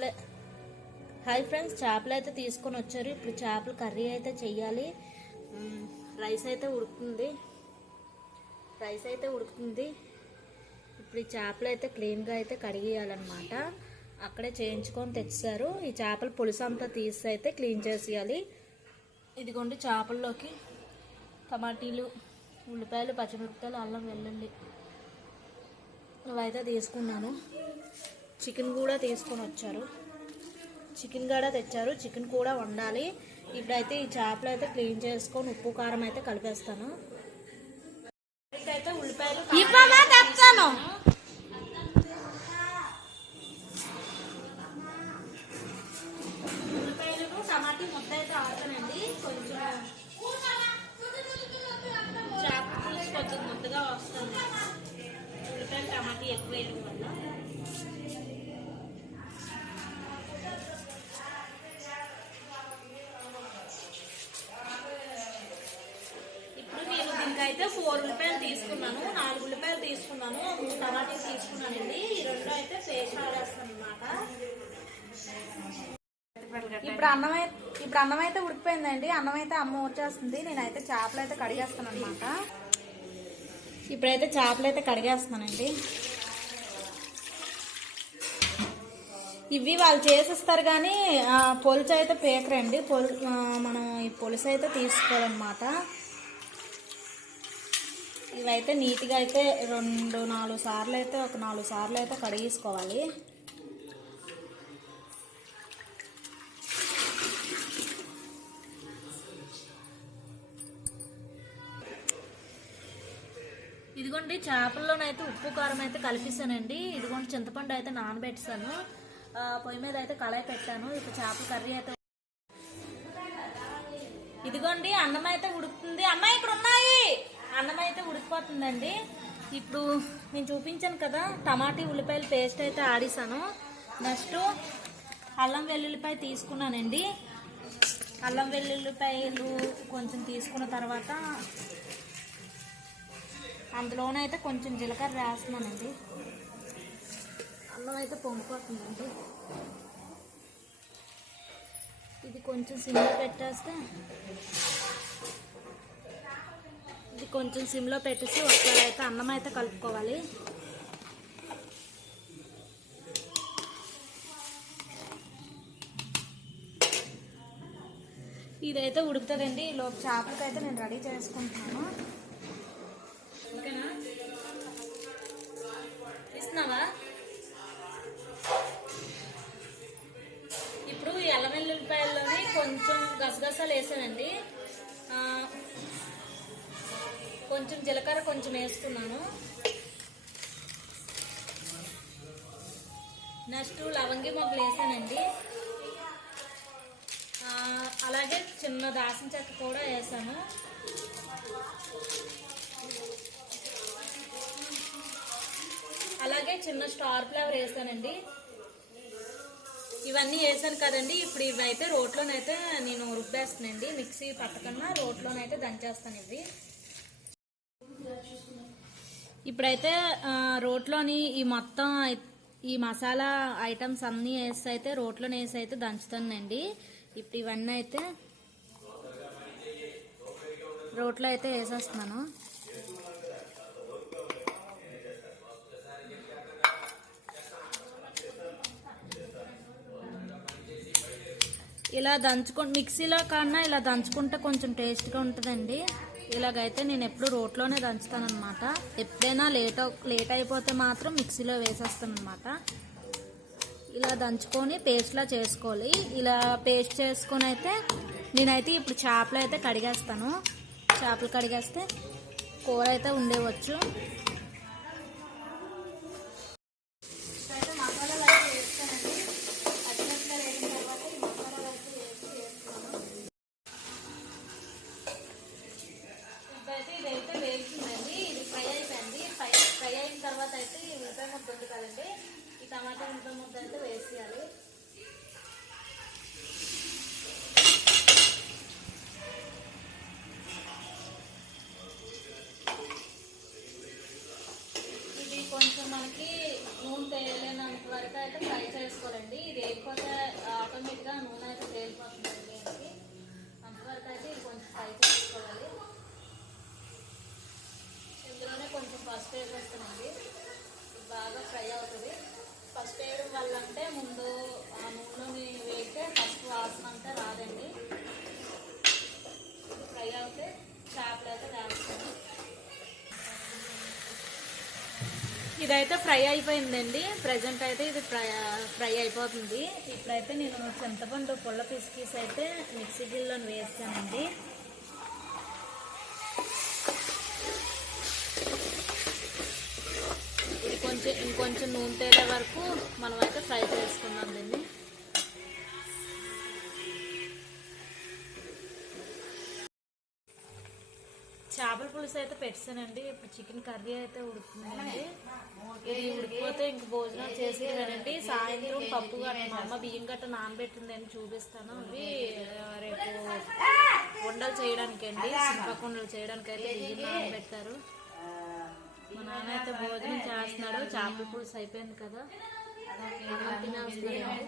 చేపలే. Hi friends చేపలు అయితే తీసుకొని వచ్చారు. ఇప్పుడు చేపల కర్రీ అయితే చెయ్యాలి. రైస్ అయితే ఉడుకుతుంది. రైస్ అయితే ఉడుకుతుంది. ఇప్పుడు ఈ చేపలు అయితే క్లీన్గా అయితే కడిగేయాలన్నమాట. అక్కడే చేయించుకొని తెచ్చారు. ఈ చేపల పులుసు అంతా తీసి అయితే క్లీన్ చేసేయాలి. ఇదిగోండి చేపల్లోకి టమాటీలు ఉల్లిపాయలు పచ్చిమిరపకాయలు అల్లం వెల్లుల్లి. ఇవైతే తీసుకున్నాను. చికెన్ కూడా తీసుకొని వచ్చారు. చికెన్ కూడా తెచ్చారు. చికెన్ కూడా వండాలి. ఇప్పుడైతే ఈ చేపలు అయితే క్లీన్ చేసుకొని ఉప్పు కారం అయితే కలిపేస్తాను. అయితే ఉల్లిపాయలు తెస్తాను. ఉల్లిపాయలు టమాటీ ముద్ద అయితే ఆడతానండి కొంచెం చేప కొంచెం ముద్దగా వస్తుంది ఉల్లిపాయలు టమాటీ ఎక్కువ వేయడం వల్ల ఇప్పుడు నేను దీనికైతే ఫోర్ ఉల్లిపాయలు తీసుకున్నాను నాలుగు ఉల్లిపాయలు తీసుకున్నాను మూడు టమాటీలు తీసుకున్నానండి. ఈ రెండు అయితే పేస్ట్ ఆడేస్తాను అనమాట ఇప్పుడు అన్నం అయితే ఇప్పుడు అన్నం అయితే ఉడికిపోయిందండి. అన్నం అయితే అమ్మ వచ్చేస్తుంది నేనైతే చేపలు అయితే కడిగేస్తాను అనమాట ఇప్పుడైతే చేపలు అయితే కడిగేస్తున్నానండి. ఇవి వాళ్ళు చేసిస్తారు కానీ పొలుసు అయితే పేకరండి. పొలు మనం ఈ పొలుసు అయితే తీసుకోవాలన్నమాట. ఇవైతే నీట్గా అయితే రెండు నాలుగు సార్లు అయితే ఒక నాలుగు సార్లు అయితే కడిగేసుకోవాలి. ఇదిగోండి చేపల్లోనైతే ఉప్పు కారం అయితే కలిపిస్తానండి ఇదిగోండి చింతపండు అయితే నానబెట్టాను పొయ్యి మీద అయితే కళాయి పెట్టాను. ఇప్పుడు చేపల కర్రీ అయితే ఇదిగోండి అన్నం అయితే ఉడుకుతుంది. అమ్మాయి ఇక్కడ ఉన్నాయి అన్నం అయితే ఉడికిపోతుందండి. ఇప్పుడు నేను చూపించాను కదా టమాటీ ఉల్లిపాయల పేస్ట్ అయితే ఆడిసాను నెక్స్ట్ అల్లం వెల్లుల్లిపాయ తీసుకున్నానండి. అల్లం వెల్లుల్లిపాయలు కొంచెం తీసుకున్న తర్వాత అందులోనైతే కొంచెం జీలకర్ర వేస్తున్నానండి. అల్లం అయితే పొంగిపోతుందండి. ఇది కొంచెం సిమ్లో పెట్టేస్తే ఇది కొంచెం సిమ్లో పెట్టేసి ఒకసారి అయితే అన్నం అయితే కలుపుకోవాలి. ఇదైతే ఉడుకుతుందండి. ఈ లోపు చేపలకి అయితే నేను రెడీ చేసుకుంటున్నాను. ఓకేనా ఇస్తున్నావా? ఇప్పుడు ఈ వెల్లుల్లిపాయల్లోని కొంచెం గసగసాలు వేసానండి. కొంచెం జీలకర్ర కొంచెం వేస్తున్నాను. నెక్స్ట్ లవంగి మొగ్గలు వేసానండి. అలాగే చిన్న దాసిన చెక్క కూడా వేసాను. అలాగే చిన్న స్టార్ ఫ్లవర్ వేసానండి. ఇవన్నీ వేసాను కదండి. ఇప్పుడు ఇవి అయితే రోట్లోనైతే నేను రుబ్బేస్తానండి. మిక్సీ పట్టకుండా రోట్లోనైతే దంచేస్తాను ఇవి ఇప్పుడైతే రోట్లోని ఈ మొత్తం ఈ మసాలా ఐటమ్స్ అన్నీ వేసి అయితే రోట్లోనే వేసి అయితే దంచుతానండి. ఇప్పుడు ఇవన్నీ అయితే రోట్లో అయితే వేసేస్తున్నాను. ఇలా దంచుకుంటే మిక్సీలో కన్నా ఇలా దంచుకుంటే కొంచెం టేస్ట్గా ఉంటుందండి. ఇలాగైతే నేను ఎప్పుడు రోట్లోనే దంచుతాను అనమాట ఎప్పుడైనా లేట్ లేట్ అయిపోతే మాత్రం మిక్సీలో వేసేస్తానమాట ఇలా దంచుకొని పేస్ట్లా చేసుకోవాలి. ఇలా పేస్ట్ చేసుకొని అయితే నేనైతే ఇప్పుడు చేపలు అయితే కడిగేస్తాను. చేపలు కడిగేస్తే కూర అయితే ఉండేవచ్చు. టమాటా ఇంత ముద్ద వేసేయాలి. ఇది కొంచెం మనకి నూనె తేలేనంత వరకు అయితే ఫ్రై చేసుకోవాలండి. ఇది వేయకపోతే ఆటోమేటిక్గా నూనె అయితే తేలిపోతుందండి అంతవరకు అయితే ఇది కొంచెం ఫ్రై చేసుకోవాలి. ఇందులోనే కొంచెం ఫస్ట్ వేసేస్తానండి బాగా ఫ్రై అవుతుంది. ఫస్ట్ వేయడం వల్ల అంటే ముందు ఆ నూనెని వేస్తే ఫస్ట్ వాసన అంటే రాదండి. ఫ్రై అయితే చేపలు అయితే వేస్తాను ఇదైతే ఫ్రై అయిపోయిందండి. ప్రజెంట్ అయితే ఇది ఫ్రై ఫ్రై అయిపోతుంది. ఇప్పుడైతే నేను చింతపండు పుల్ల పిసికీసి అయితే మిక్సీ గిల్లో వేస్తానండి. కొంచెం ఇంకొంచెం నూనె తేలే వరకు మనం అయితే ఫ్రై చేసుకున్నాం దీన్ని. చేపల పులుసు అయితే పెట్టానండి ఇప్పుడు చికెన్ కర్రీ అయితే ఉడుకుతుందండి. ఇది ఉడికిపోతే ఇంక భోజనం చేసేదానండి. సాయంత్రం పప్పు గట్ట మా అమ్మ బియ్యం గట్ట నానబెట్టిందని చూపిస్తాను. అవి రేపు ఉండలు చేయడానికి అండి సింపక చేయడానికి అయితే బియ్యం నానబెట్టారు మా నాన్న అయితే భోజనం చేస్తున్నాడు. చేపల పులుసు అయిపోయింది కదా. తినేస్తున్నాడండి